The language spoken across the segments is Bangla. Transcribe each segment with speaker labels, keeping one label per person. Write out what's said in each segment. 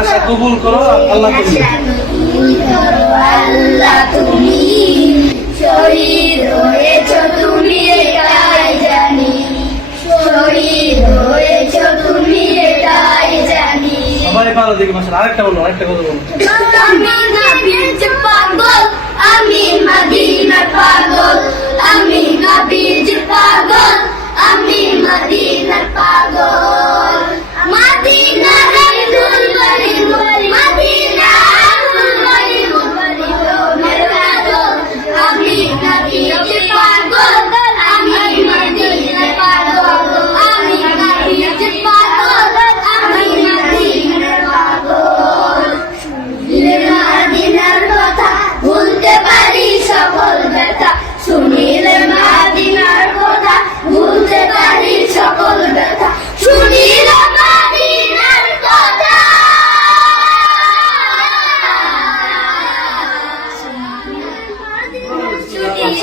Speaker 1: আশা কবুল করো, আল্লাহ কবুল
Speaker 2: আল্লাহ তুমি শহীদ হয়েছ তুমি এটাই তুমি
Speaker 1: আরেকটা বলো, আরেকটা কথা
Speaker 2: আমি মদিনার পাগল, আমি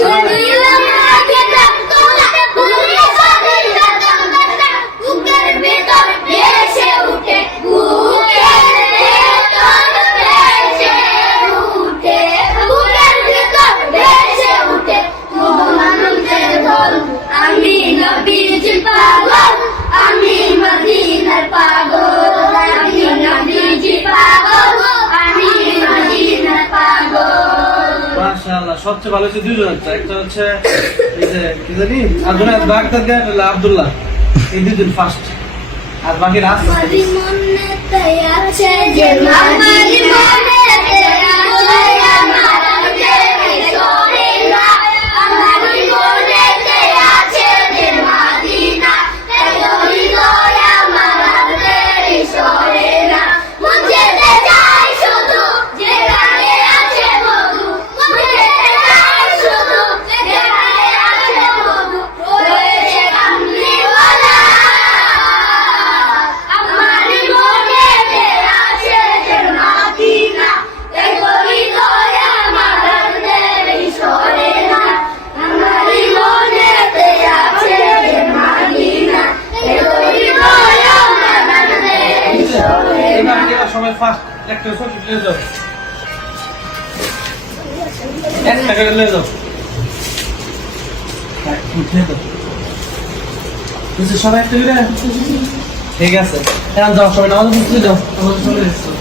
Speaker 2: Hallelujah.
Speaker 1: মাশাআল্লাহ সবচেয়ে ভালো হচ্ছে দুজন একটা হচ্ছে কি জানি আব্দুল্লাহ বাগদাদ হলো আব্দুল্লাহ। এই দুজন ফার্স্ট আর বাকি রাস্তা
Speaker 2: আমার
Speaker 1: ফার্স্ট একটা সকিট নিয়ে যাও ঠিক আছে। এখন যাও সবাই আমাদের বুঝতে যাও আমাদের চলে এসছো